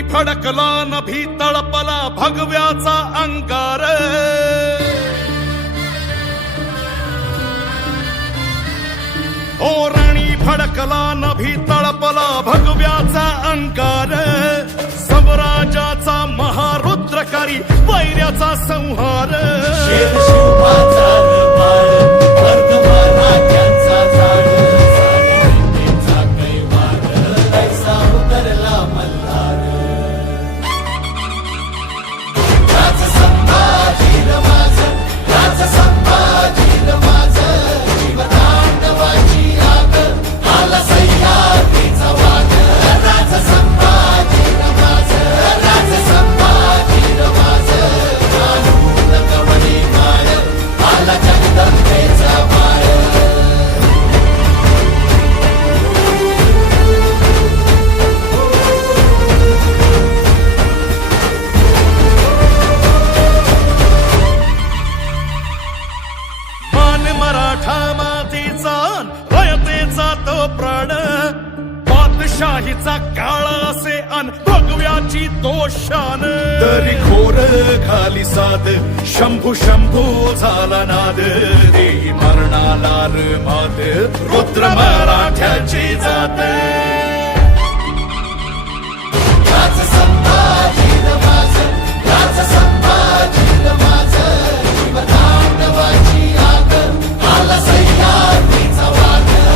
रणी फडकला नभी तळपला भगव्याचा अंगार. ओ भड़कला फडकला नभी तळपला भग तो प्राण बादशाहीचा काळ असे अन भगव्याची दोषान. तरी खोर खाली साध शंभू शंभू झाला नाद. देही मरणाला र मात रुद्र जात.